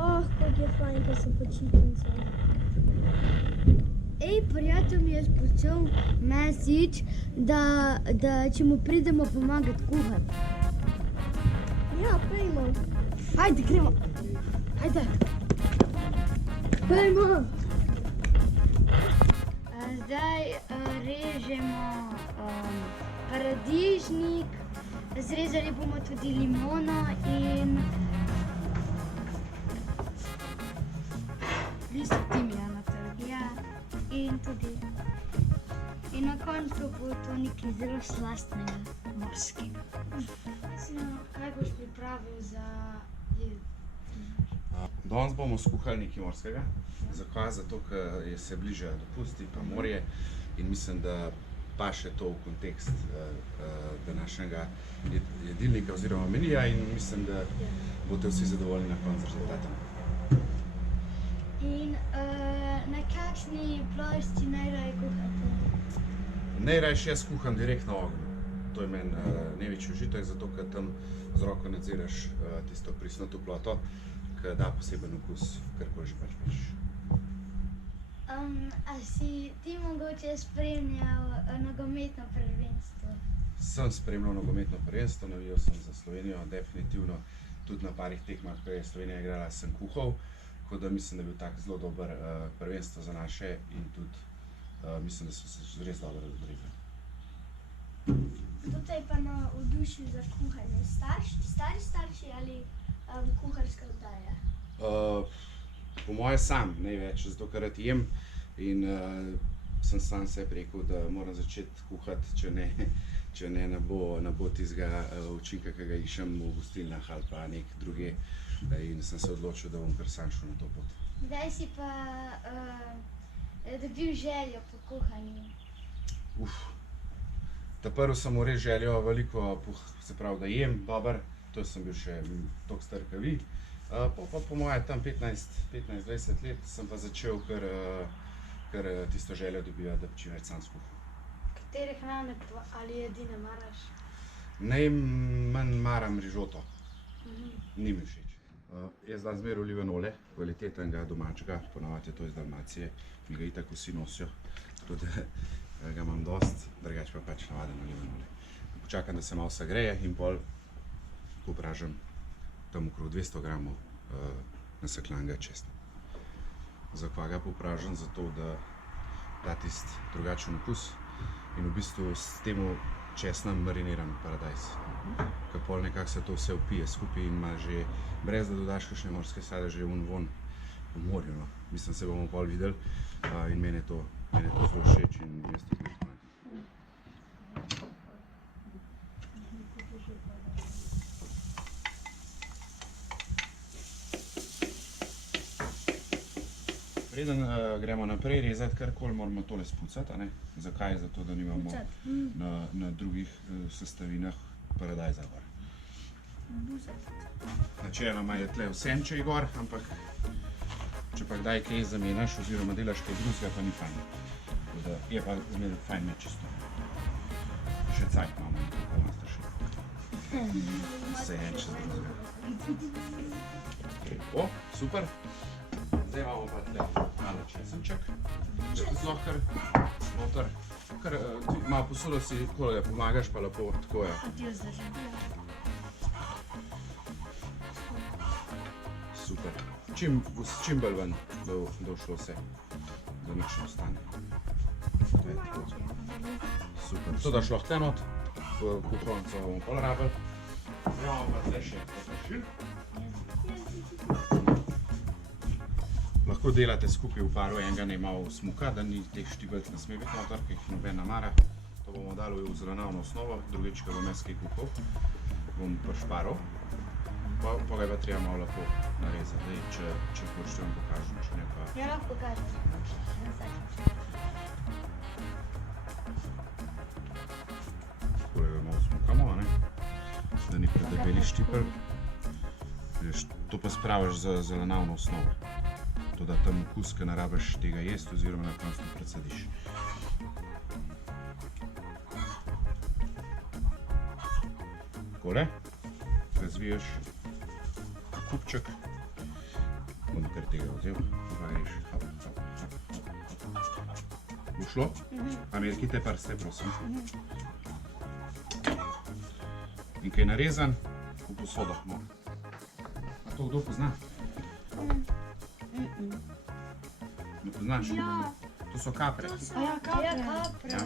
Kako je fajn, ko so počitnice. Prijatelj mi je spustil message, da če mu pridemo pomagati kuhati. Ja, pojmo. Ajde, gremo. Ajde. Pojmo. Zdaj režemo paradižnik, zrezali bomo tudi limono in list timijana. Ja, in tudi. In na koncu bo to nekaj zelo slastnega, morskega. Kaj boš pripravil za jed? Danes bomo skuhali nekaj morskega. Zakaj? Zato, ker se bliža dopusti pa morje in mislim, da paše to v kontekst današnjega jedilnika oziroma menija in mislim, da boste vsi zadovoljni na koncu z rezultatom. In na kakšni plošči najraje kuhate? Najrajši jaz kuham direkt na ognju. To je meni največji užitek, zato ker tam z roko nadziraš tisto pristno toploto, ki da poseben okus, karkoli že pač pišeš. A si ti mogoče spremljal nogometno prvenstvo? Sem spremljal nogometno prvenstvo, navijal sem za Slovenijo, definitivno tudi na parih tekmah, ko je Slovenija igrala, sem kuhal. Tako da mislim, da je bil tak zelo dober prvenstvo za naše in tudi mislim, da so se res dobro odrezali. Kdo te je pa navdušil za kuhanje? Stari starši ali kuharska oddaja? Po moje sam največ, zato ker rad jem in sem sam sebi rekel, da moram začeti kuhati, če ne bo tistega učinka, ki ga iščem v gostilnah ali pa nek druge. In sem se odločil, da bom kar sam šel na to pot. Kdaj si pa dobil željo po kuhanju? Prvo sem mu res željo veliko, se pravi, da jem dober, to sem bil še toliko star kot vi. Po moje tam 15-20 let sem pa začel kar tisto željo dobivati, da bi čim več sam skuhal. Katere hrane ali jedi ne maraš? Najmanj maram rižoto. Ni mi všeč. Jaz dam zmeraj oliven olje, kvalitetnega, domačega, ponavadi je to iz Dalmacije, mi ga itak vsi nosijo, tako da ga imam dost, drugače pa pač navaden oliven olje. Počakam, da se malo segreje in pol popražim tam okrog 200 gramov nasekljanega česna. Zakaj ga popražim? Zato, da da tisti drugačen okus in v bistvu s temu česnom mariniran paradajz. Ker pol nekako se to vse vpije skupaj in ima že, brez da dodaš kakšne morske sadeže, von v morju. Mislim, se bomo pol videli in meni je to zelo všeč in jaz to zmeraj. Preden gremo naprej rezati karkoli, moramo tole spucati, a ne? Zakaj? Zato, da nimamo na drugih sestavinah paradajza gor. Načeloma je tle vsemčej gor, ampak če pa kdaj kaj zamenjaš oziroma delaš kaj drugega, pa ni fajn. Je pa zmeraj fajn imeti čisto. Še cajt imamo nekaj po Masterchefu. Vse en čez drugega. O, super! Zdaj imamo pa tle malo česenček, da tudi lahko noter, kar malo posudo si, ko ga pomagaš, pa lepo tako je. Super. Čim bolj ven, da šlo vse, da nič ne ostane. Super. To daš lahko tle not, kuhonco bomo pol rabili. Imamo pa tle še peteršilj. Lahko delate skupaj v paru, enega ne malo smuka, da ni teh štibelc ne sme biti noter, ki jih noben namara. To bomo dali v zelenjavno osnovo, drugič, ko bom jaz kaj kuhal, bom pršparal. Pa ga je pa treba malo lepo narezati. Če hočete vam pokažem, če ne pa... Ja, lahko pokažem. Takole ga malo smukamo, da ni predebeli štipelj. To pa spraviš za zelenjavno osnovo. To da tam okus, ki ne rabiš tega jesti oziroma na koncu predsadiš. Takole, razviješ kupček Bom kar tega vzel, pa greš. Bo šlo? Amerikite prste, prosim. In kaj narezan, v posodo. A to kdo pozna? Ne poznaš? Ja. To so kapre. A ja, kapre. Ja,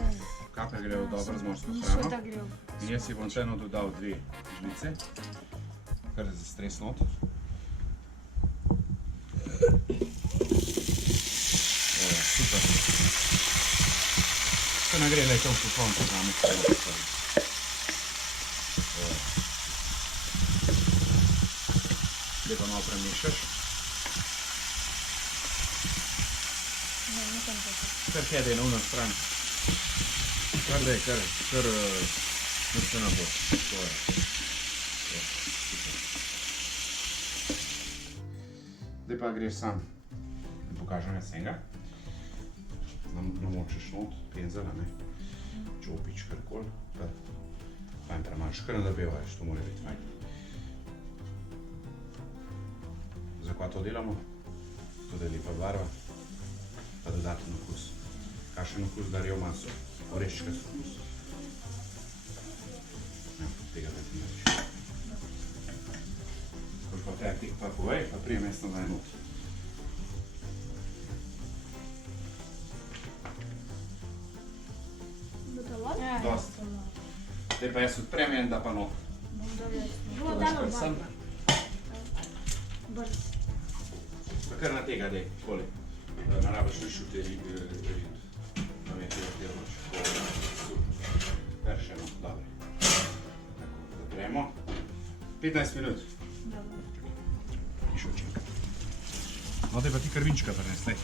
kapre grejo dobro z morsko Niso hrano. da grejo. In jaz si bom vseeno dodal 2 žlice, kar za stres not. Super. Se nagre, lej, to v koncu zame. Zdaj pa malo premešaš. Kar kjedej na uno stran. Kar daj, kar se na bo. To je. Zdaj pa greš sam, da pokažem jaz enega. Namočiš not, penzela, ne, čopič, karkoli, pa fajn premaš, kar nadabevaš, to mora biti fajn. Zakaj to delamo? To da je lepa barva, pa dodaten okus. Kakšen okus da rejo maso, oreščkast okus. Ja, tega da ti nareč. Koš pa fertik pa povej, pa prijem jaz nazaj not. Ja, Dost. Zdaj pa jaz odprem en, da pa not. Bo dalo Sem. Brz. Pa kar na tega dej, takole. Ne rabiš nič v te ribi. Na me tega tiraš. Kar še no, dobro. Tako, zapremo. 15 minut. Piš očinka. No, daj pa ti krvinčka prines, lej.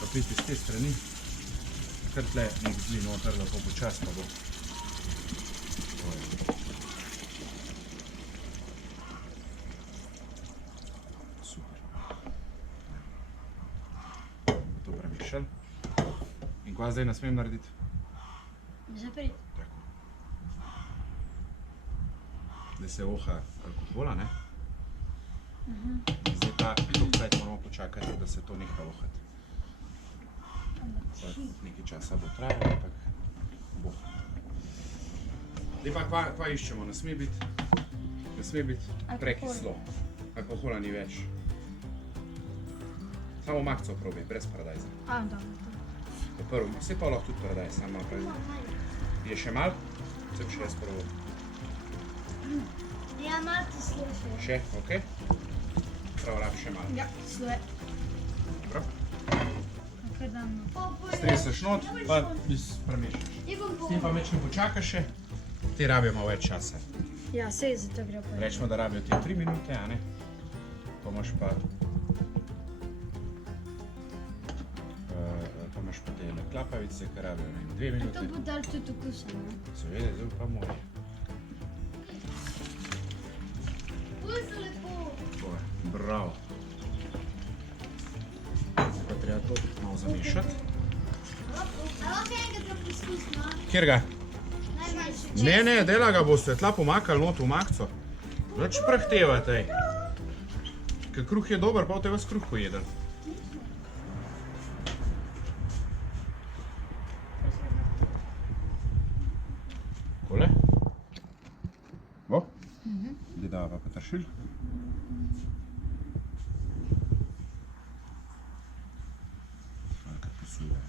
Pa priti z te strani. Kar tle nek zli noter, lepo počas pa bo. To premešali. In kva zdaj ne smem narediti? Zapri. Tako. Zdaj se oha alkohola, ne? In zdaj ta cajt moramo počakati, da se to neha ohati. Pa nekaj časa bo trajalo, ampak bo. Zdaj pa kva iščemo? Ne sme biti prekislo. Alkohola ni več. Samo mahco probi, brez paradajza. A, dobro. Prvo, vse pa lahko tudi paradajz, samo malo paradajz. Je še malo? Se bi še jaz prvo. Ja, malo ti slušaj. Še, okej? Prav rab še malo. Ja, sve. Dobro. Kaj dam no? Streseš not, pa premešaš. S tem pa več ne počakaš še. Ti rabijo malo več časa. Ja, sej zato gre pa. Rečemo, da rabijo ti 3 minute, a ne? Pa imaš pa... Pa imaš pa te klapavice, ki rabijo 2 minute. To bo dal tudi okusa, ne? Seveda, zdaj pa mora. Pusti lepo. Tako je, bravo. Zdaj pa treba to malo zamešati. A lahko enega to poskusimo? Kjer ga? Najmanjši. Ne, dela ga boste tla pomakali not v mahco. Več prehtevate. Ker kruh je dober, pa boste vas kruh pojedli. Takole. Bo? Zdaj dava pa peteršilj. Kar posuje.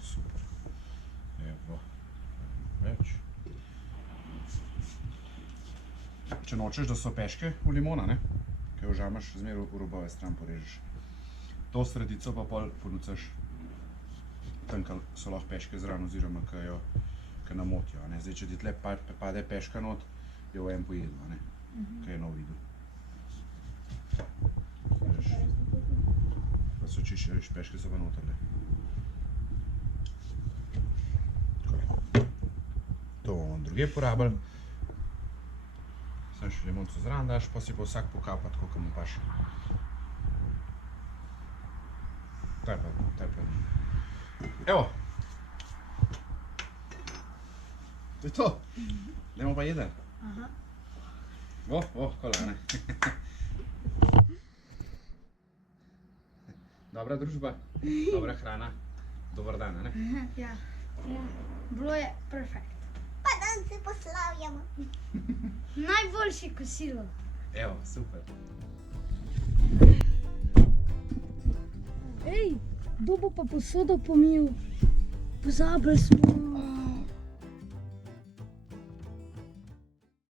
Super. Evo. Več. Če nočeš, da so peške v limona, ne? Kaj jo žamaš, zmeraj v robove stran porežeš. To sredico pa pol ponucaš tam, ko so lahko peške zraven oziroma ko jo namotijo. Zdaj, če ti tle pade peška not, jo v en pojedu, kaj je nov videl. Pa so čišče, veš, peške so pa noterle. To bomo druge porabili. Sem še limonco zraven daš, pa si pa vsak pokapa, tako kot mu paše. Taj pa. Evo. To je to. Dajmo pa jeden. Aha. Kolane. Dobra družba, dobra hrana, dober dan, a ne? Ja. Bilo je perfekt. Pa dan se poslavljamo. Najboljše kosilo. Evo, super. Ej, kdo bo pa posodo pomil? Pozabili smo.